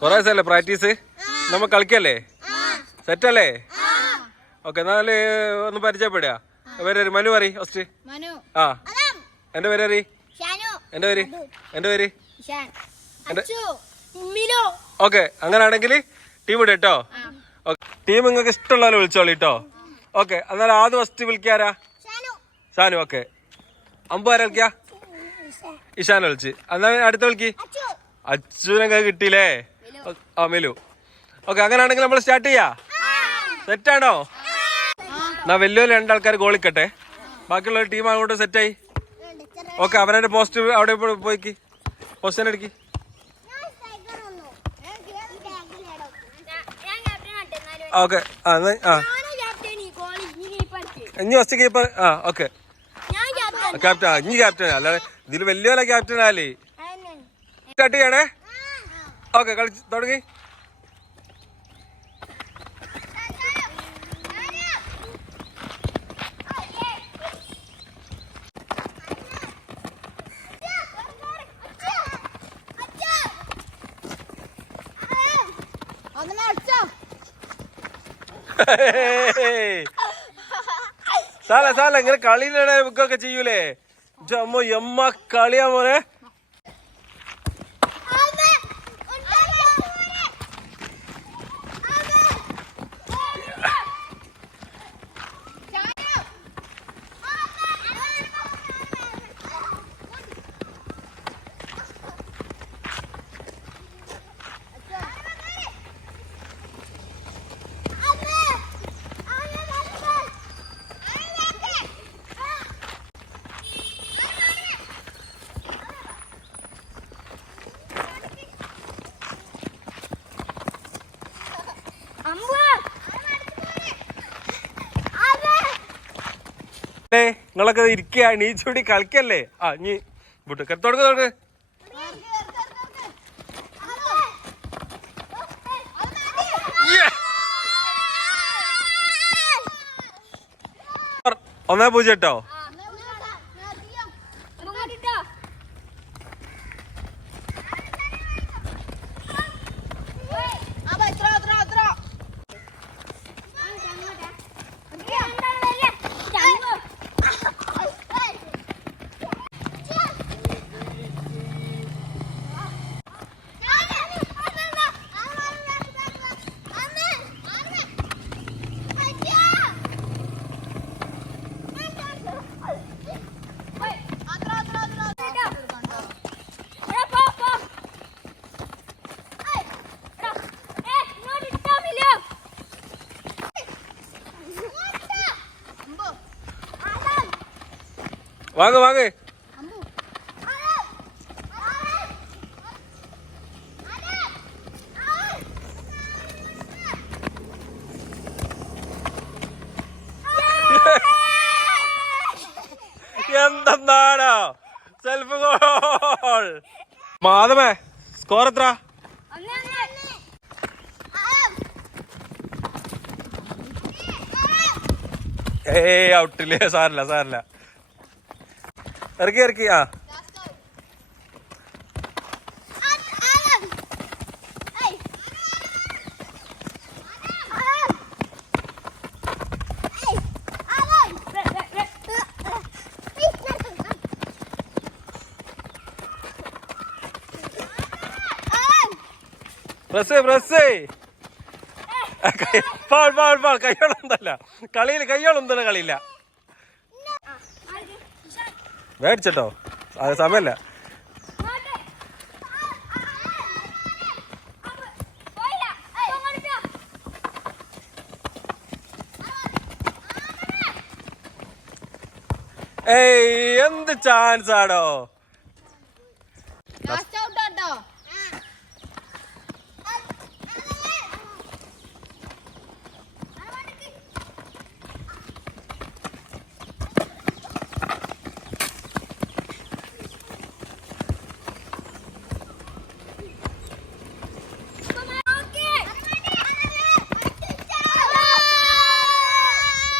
കൊറേ ദിവസമല്ലേ പ്രാക്ടീസ്? നമ്മൾ കളിക്കല്ലേ? സെറ്റ് അല്ലേ ഓക്കെ എന്നാൽ ഒന്ന് പരിചയപ്പെടുക. പേര് മനു പറ ഫസ്റ്റ് ആ. എന്റെ പേര് അറി ഷാനു. എന്റെ പേര്? എന്റെ പേര്? ഓക്കെ അങ്ങനാണെങ്കിൽ ടീം ഇട കേട്ടോ ടീം നിങ്ങൾക്ക് ഇഷ്ടമുള്ള പോലെ വിളിച്ചോളി കേട്ടോ ഓക്കെ എന്നാൽ ആദ്യം ഫസ്റ്റ് വിളിക്കാരാ ഷാനു. ഓക്കെ. അമ്പു ആരാ വിളിക്കാ ഇഷാൻ വിളിച്ച്. എന്നാ അടുത്ത വിളിക്ക്. അച്ഛനൊക്കെ കിട്ടിയില്ലേ? ആ മെലു. ഓക്കെ അങ്ങനെയാണെങ്കിൽ നമ്മൾ സ്റ്റാർട്ട് ചെയ്യാ? സെറ്റാണോ? എന്നാ വലിയ രണ്ടാൾക്കാർ ഗോളിക്കട്ടെ. ബാക്കിയുള്ള ടീം അങ്ങോട്ട് സെറ്റായി ഓക്കെ അവരുടെ പോസ്റ്റ് അവിടെ പോയിക്ക്. പോസ്റ്റ് തന്നെ എടുക്കി. ഓക്കെ ആ ഇനി ഫസ്റ്റ് കീപ്പർ ആ ഓക്കെ. ക്യാപ്റ്റൻ ഇനി ക്യാപ്റ്റൻ അല്ലാതെ ഇതിൽ വലിയ ക്യാപ്റ്റൻ ആലേ സ്റ്റാർട്ട് ചെയ്യണേ? ഓക്കെ കളിച്ച് തുടങ്ങി. സാല സാല ഇങ്ങനെ കളിയിലിടെ ബുക്കൊക്കെ ചെയ്യൂലേ? അമ്മ എമ്മ കളിയാ മോനെ. ഏ നിങ്ങളൊക്കെ ഇരിക്കുക ചൂടി കളിക്കല്ലേ? ആ നീ വിട്ടു തുടക്ക് Yeah. ഒന്നേ പൂജ്യം കേട്ടോ വാങ്ങ് വാങ്ങ്. എന്തെന്നാണോ സെൽഫ് ഗോൾ മാധവേ സ്കോർ എത്ര? ഏയ് ഔട്ടില്ലേ സാറില്ല സാറില്ല ഇറക്കി ഇറക്കി. ആ. Press press. പാൾ പാൾ പാൾ. കയ്യോളൊന്നല്ല കളിയിൽ കയ്യോളൊന്നും കളിയില്ല മേടിച്ചട്ടോ. അത് സമയല്ല. ഏയ് എന്ത് ചാൻസ് ആടോ?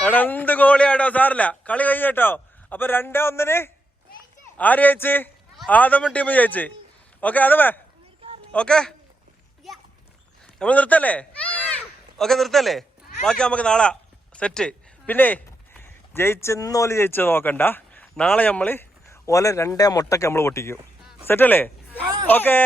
എടാ എന്ത് ഗോളിയാടോ സാറില്ല. കളി കഴിഞ്ഞോ അപ്പൊ രണ്ടേ ഒന്നിന്? ആര് ജയിച്ച്? ആദമൻ ടീം ജയിച്ച്. ഓക്കെ ആദമേ. ഓക്കെ. നമ്മൾ നിർത്തല്ലേ? ഓക്കെ നിർത്തല്ലേ? ബാക്കി നമുക്ക് നാളെ സെറ്റ്. പിന്നെ ജയിച്ചെന്നോൽ ജയിച്ചത് നോക്കണ്ട. നാളെ നമ്മൾ ഓല രണ്ടേ മുട്ടക്ക് നമ്മൾ പൊട്ടിക്കും. സെറ്റല്ലേ? ഓക്കേ.